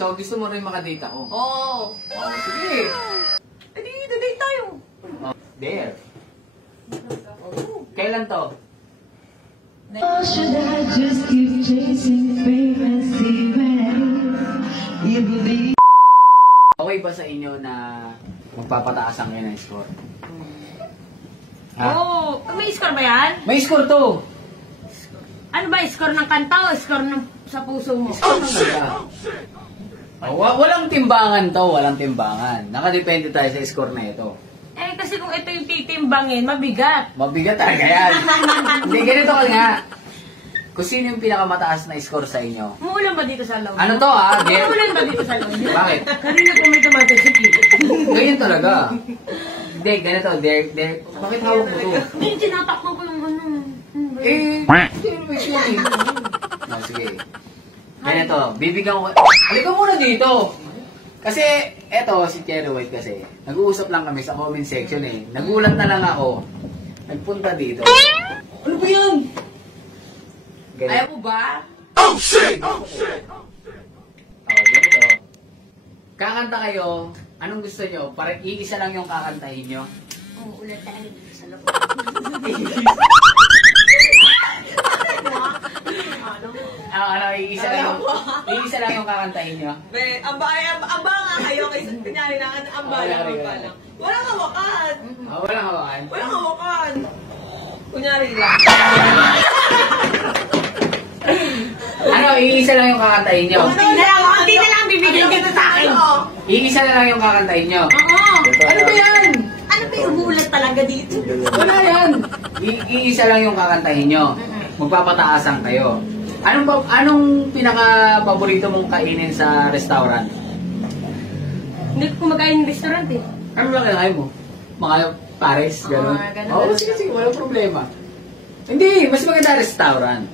So, gusto mo rin makadate ako? Oo. Oh, sige. Eh, di, date tayo. Oh, there. Kailan to? Or should I just keep chasing fame and see where you believe? Okay ba sa inyo na magpapataasan kayo ng score? Oo. May score ba yan? May score to! Ano ba, score ng kanta o score ng sa puso mo? Walang timbangan to, walang timbangan. Nakadepende tayo sa score na ito. Eh, kasi kung ito yung titimbangin, mabigat. Mabigat talaga yan. Hindi, ganito ka nga. Kung sino yung pinakamataas na score sa inyo? Umuulan ba dito sa loob? Ano to ha? Umuulan ba dito sa loob? Bakit? Kanina po may tumatasik. Ganyan talaga. Hindi, ganito. Bakit hawak mo to? Hindi, tinatakpan ko ng ano. Eh, sino ba yun? No, sige. Ganito, bibigyan ko... Halika muna dito! Kasi, eto, si Cherry White kasi, nag-uusap lang kami sa comment section eh. Nagulat na lang ako. Nagpunta dito. Ano ba yan? Ganito. Ayaw mo ba? Oh, shit! Oh, ganito. Kakanta kayo. Anong gusto nyo? Parang iisa lang yung kakantahin nyo. Oo, ulan tayo dito sa loob. Iisa lang yung kakantahin nyo. Aba nga kayo kasi kunyari na aba lang. Walang hawakan. Walang hawakan. Walang hawakan. Kunyari lang. Ano, iisa lang yung kakantahin nyo. Hindi na lang bibigyan dito sa akin. Iisa na lang yung kakantahin nyo. Oo. Ano ba yan? Ano ba yung umuulan talaga dito? Wala yan. Iisa lang yung kakantahin nyo. Magpapataasan kayo. Anong pinaka-paborito mong kainin sa restaurant? Hindi ko kumakain ng restaurant eh. Ano lang kinain mo? Mga pares, gano'n? Oo, sige, walang problema. Hindi, mas maganda restaurant.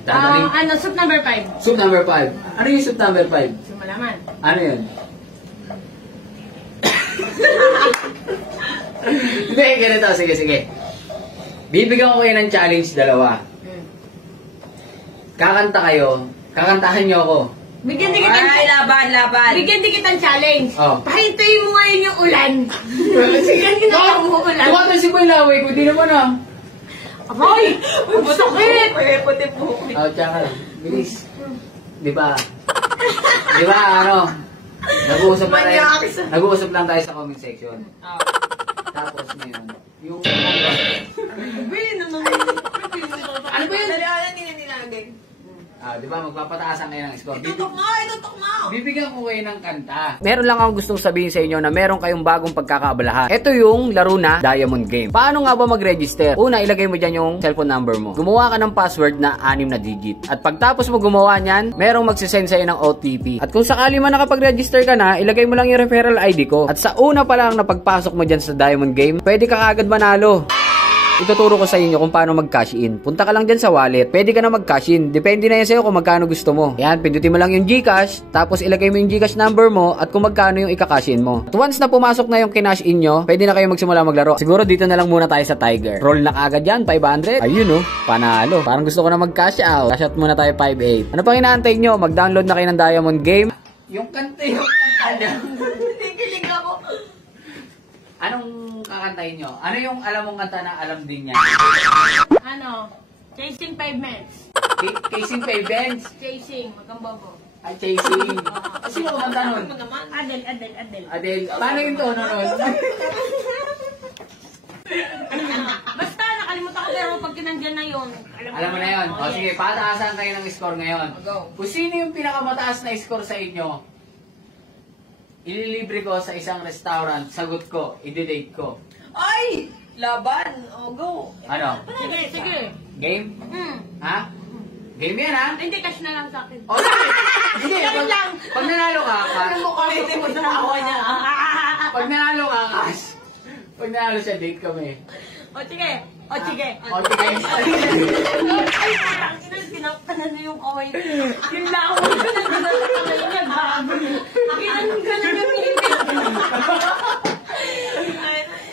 Soup number 5. Soup number 5. Ano yung soup number 5? Sumalaman. Ano yun? Hindi, ganito. Sige. Bibigyan ko kayo ng challenge dalawa. Kakanta kayo. Kakantahan nyo ako. Bigyan din kitang laban. Bigyan din kitang challenge. Oh. Pahintuin mo ngayon yung ulan. Sige, ginagawa mo ulan. Tumatansin ko yung laway ko. Di naman ah. Aray! Masakit! Puti po. Tsaka lang. Bilis. Di ba, nag-uusap lang tayo sa comment section. Tapos ngayon, yung... Ano ba yun? Dali-alan nilalagay. Di ba, magpapataasan kayo ng score. Itutok mo! Bibigyan ko kayo ng kanta. Meron lang akong gustong sabihin sa inyo na meron kayong bagong pagkakaabalahan. Ito yung laro na Diamond Game. Paano nga ba mag-register? Una, ilagay mo dyan yung cellphone number mo. Gumawa ka ng password na 6 na digit. At pagtapos mo gumawa niyan, merong magsisend sa'yo ng OTP. At kung sakali man nakapag-register ka na, ilagay mo lang yung referral ID ko. At sa una pa lang na pagpasok mo dyan sa Diamond Game, pwede ka kaagad manalo. Ituturo ko sa inyo kung paano mag-cash in. Punta ka lang dyan sa wallet. Pwede ka na mag-cash in. Depende na yan sa'yo kung magkano gusto mo. Yan, pindutin mo lang yung GCash. Tapos ilagay mo yung GCash number mo at kung magkano yung ika-cash in mo. At once na pumasok na yung kinash in nyo, pwede na kayo magsimula maglaro. Siguro dito na lang muna tayo sa Tiger. Roll na kaagad yan, 500. Ayun panalo. Parang gusto ko na mag-cash out. Cash out muna tayo 5-8. Ano pang inaantay nyo? Mag-download na kayo ng Diamond Game. Yung kanta Kilig ako. Anong kakantahin nyo? Ano yung alam mong kanta na alam din niya? Chasing pavements. Chasing Pavements? Chasing, magkambobo. Ay, Chasing. Sino kumanta nun? Adele. Paano yung tono nun? Basta, nakalimutan ko pero pag kinandyan na yun. Alam mo na yun. O sige, pataasan kayo ng score ngayon. Kung sino yung pinakamataas na score sa inyo, ililibre ko sa isang restaurant, sagot ko, i-date ko. Ay! Laban! O, go! Ano? Sige. Game? Ha? Game yan ha? Hindi, cash na lang sa akin. O, sige. Pag nanalo ka, Pwede mo sa ako niya. Pag nanalo ka, cash. Pag nanalo siya, date kami. O, sige. Okay. Ay, parang pinaptanan na yung oil. Yung lawak na pinaptanan na yung nagbago. Ginanong ka na yung hindi.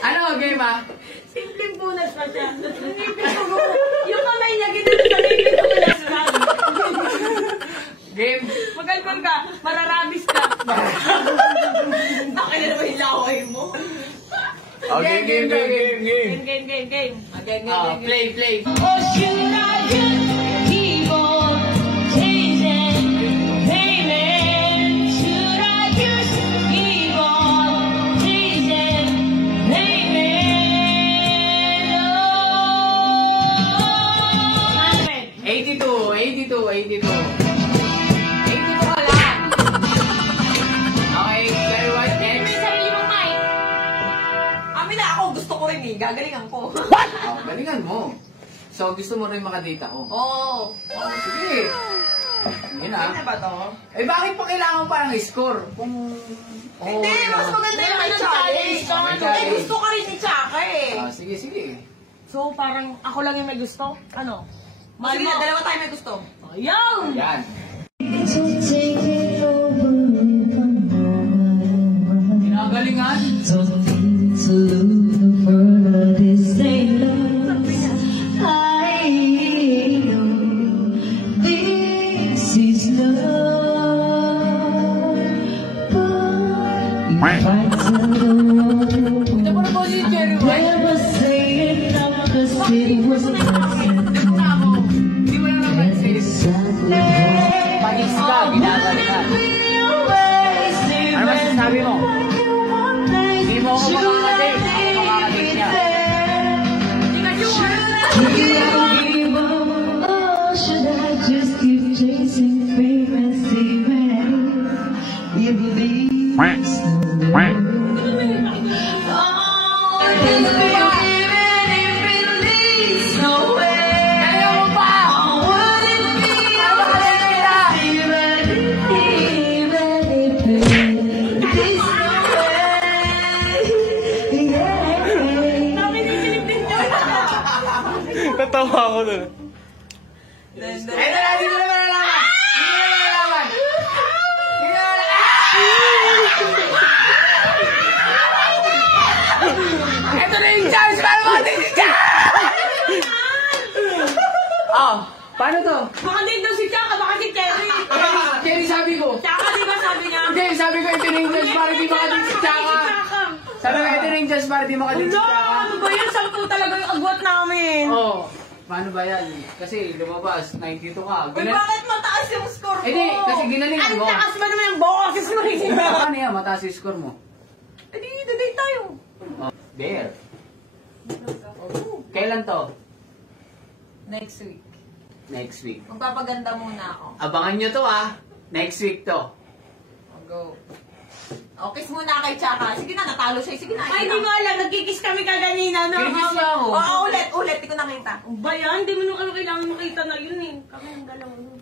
Ano, game ha? Simpleng punas pa siya. Yung kamay niya, ginanong sa simpleng punas pa. Game. Magalpang ka, mararabis ka. Nakakala naman yung laway mo. Okay, game. Game. Play. Or should I just keep on chasing payment? Should I just keep on chasing payment? Oh. 82 ka lang. Okay, very well. Next. Amin na ako, gusto ko rin eh. Gagalingan ko. Oh, galingan mo. So, gusto mo rin makadate ako? Oo. Oh, sige. Yun Ano ba to? Eh, bakit pa kailangan pa ng score? Kung... Hindi, mas maganda yung may challenge. May challenge. Eh, gusto ka rin ni Chaka eh. Sige. So, parang ako lang yung may gusto? Ano? Mali na, dalawa tayo may gusto. Ayaw! Yan. So take it over if I'm wrong. Ginagalingan. Don't need to look further, this ain't love. I know this is love, but if I tell the world, never say it now, 'cause it was a blessing. Hindi mo na naman panis ka, ginagalingan. Ano masasabi mo? Hindi mo ako makakadate. Ako makakadate niya. Should I just keep chasing fame and see when it leads nowhere? Oh, if it leads nowhere, Kaya mo pa! would it be even if it leads nowhere? Yeah. Natawa ako dun. Ito na, hindi mo na malalaman. Ito na yung chance para makadate si Chaka! Paano to? Baka din daw si Chaka, baka si Cherry. Cherry, sabi ko. Chaka, di ba sabi niya? Hindi, sabi ko ito na yung chance para di makadate si Chaka. Sabi ko ito na yung chance para di makadate si No, Chaka. ano ba yan? 10 talaga yung agwat namin. Oo. Paano ba yan? Kasi lumabas, 92 ka. Uy, bakit mataas yung score ko? Hindi, kasi ginalingan Ang mo. taas ba naman yung boses mo rin? Paano yan? Mataas yung score mo. Eh, di, date tayo. Oh, there. Kailan to? Next week. Next week. Magpapaganda muna ako. Abangan nyo to Next week to. I'll go. O, kiss muna kay Chaka. Sige na, natalo siya. Sige na. Ay, di mo alam, nagkikis kami kaganina. No? Kinikis na ako. Oo, ulit. Di ko nakita. Ba yan? Di mo nung kailangan makita na yun eh. Kami ang dalawa nun.